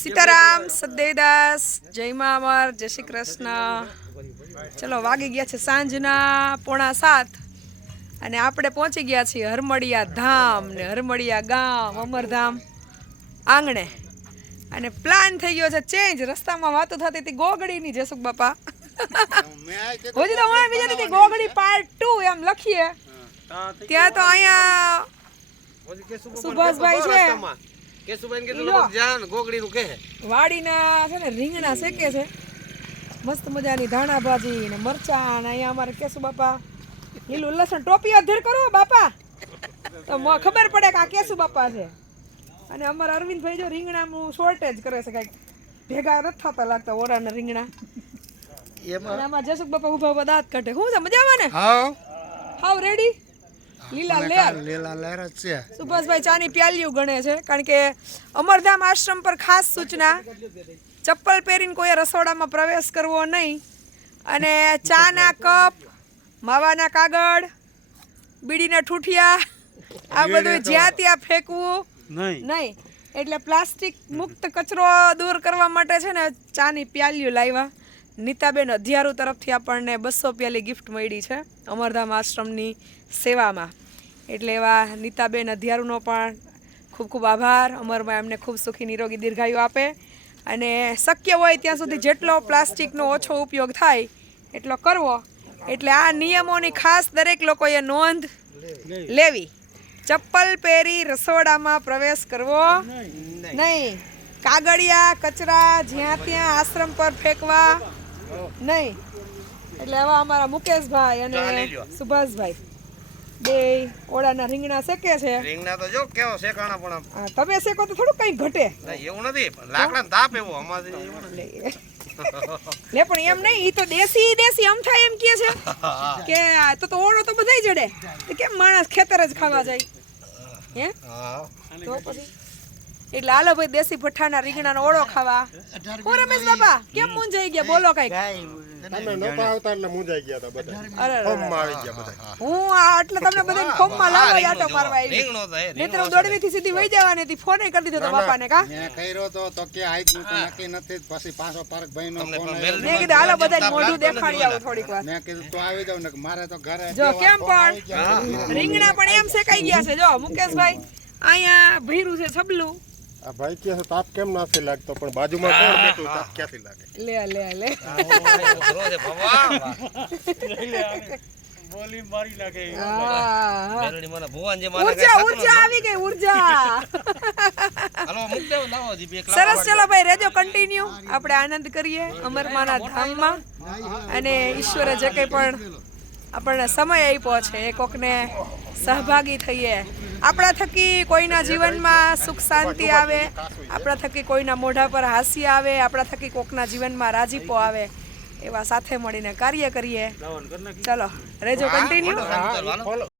सीताराम सदेवदास जय मा अमर जय श्री कृष्ण। चलो वागी गया छे सांजना 6:45 અને આપણે પહોંચી ગયા છીએ હરમડિયા ધામ ને હરમડિયા ગામ અમરધામ આંગણે અને પ્લાન થઈ ગયો છે ચેન્જ। રસ્તામાં વાતો થતી હતી ગોગડીની જસુક બાપા હોજી તો હું વિચારતી હતી ગોગડી પાર્ટ 2 એમ લખીએ ત્યાં તો અહીંયા સુભાષભાઈ છે કેશુભાઈ કીધું લોકો જાન ગોગડી નું કહે વાડીના છે ને રીંગણા શેકે છે મસ્ત મજાની ધાણા ભાજી ને મરચાં અને અહીંયા અમારે કેશુ બાપા લીલું લસણ ટોપી અધેર કરો બાપા તો ખબર પડે કે આ કેશુ બાપા છે। અને અમારા અરવિંદભાઈ જો રીંગણાનું શોર્ટેજ કરે છે કાંઈક ભેગા નથી થતા લાગતા ઓરાના રીંગણા અને આમાં જસુક બાપા ઉભા ઉભા દાંત કાઢે શું છે મજામાં ને હાવ રેડી લીલા લહેર જ છે। સુભાષભાઈ ચાની પ્યાલીઓ ગણે છે કારણ કે અમરધામ આશ્રમ પર ખાસ સૂચના ચપ્પલ પહેરીને કોઈ રસોડામાં પ્રવેશ કરવો નહીં અને ચાના કપ માવાના કાગળ બીડીના ઠૂઠિયા આ બધું જ્યાં ત્યાં ફેંકવું નહીં। એટલે પ્લાસ્ટિક મુક્ત કચરો દૂર કરવા માટે છે ને ચાની પ્યાલીઓ લાવ્યા। નીતાબેન અધિયારું તરફથી આપણને 200 પ્યાલી ગિફ્ટ મળી છે અમરધામ આશ્રમની સેવામાં। એટલે એવા નીતાબેન અધિયારુનો પણ ખૂબ ખૂબ આભાર। અમરમાં એમને ખૂબ સુખી નિરોગી દીર્ઘાયુ આપે અને શક્ય હોય ત્યાં સુધી જેટલો પ્લાસ્ટિકનો ઓછો ઉપયોગ થાય એટલો કરવો। એટલે આ નિયમોની ખાસ દરેક લોકોએ નોંધ લેવી। ચપ્પલ પહેરી રસોડામાં પ્રવેશ કરવો નહીં। કાગળિયા કચરા જ્યાં ત્યાં આશ્રમ પર ફેંકવા નહીં। એટલે આવા અમારા મુકેશભાઈ અને સુભાષભાઈ બે ઓળાના રીંગણા શેકે છે। રીંગણા તો જો કેવો શેકાણા પણ તમે શેકો તો થોડું કઈ ઘટે એવું નથી લાકડા તાપ એવો અમારે લે પણ એમ નહીં ઈ તો દેશી આમ થાય એમ કહે છે કે તો ઓળો તો બધાય જડે તો કેમ માણસ ખેતર જ ખાવા જાય હે તો પછી એટલે હાલો ભાઈ દેશી ભઠ્ઠાના રીંગણાનો ઓળો ખાવા। ઓ રમેશ બાપા કેમ મૂંઝાઈ ગયા બોલો કઈક તમે નહોતા આવતા એટલે મૂંઝાઈ ગયા હતા બધા ફોર્મમાં આવી ગયા બધા હું એટલે તમને બધાને ફોર્મમાં લાવવા આટો મારવા આવી નહીતર હું દોડવીથી સીધી વઈ જવાની હતી ફોન કરી દીધો તો બાપાને કા મેં કર્યો તો કે આઈક નું તો નક્કી નથી પછી પાછો પાર્ક ભાઈ નો ફોન આવ્યો મેં કીધું હાલો બધાને મોઢું દેખાડી આવો થોડીક વાર મેં કીધું તો આવી જાવ ને મારે તો ઘરે જો કેમ પણ રીંગણા પણ એમ શેકાઈ ગયા છે। જો મુકેશભાઈ અહીંયા ભીરું છે છબલું આ ભાઈ કે તાપ કેમ નથી લાગતો પણ બાજુમાં કોણ બેઠું તાપ ક્યાંથી લાગે લે બોલી મારી નાખે મેરડી મને ભુવન જે મારે ઉર્જા આવી ગઈ ઉર્જા હાલો મુક દેવ લાવો જી બે સરસ ચલો ભાઈ રેજો કન્ટિન્યુ આપણે આનંદ કરીએ અમરમાના ધામમાં અને ઈશ્વરે જે કંઈ પણ આપણને સમય આપ્યો છે એ કોકને સહભાગી થઈએ। આપણા થકી કોઈના જીવનમાં સુખ શાંતિ આવે, આપણા થકી કોઈના મોઢા પર હાસ્ય આવે, આપણા થકી કોકના જીવનમાં રાજીપો આવે એવા સાથે મળીને કાર્ય કરીએ। ચલો રેજો કન્ટિન્યુ।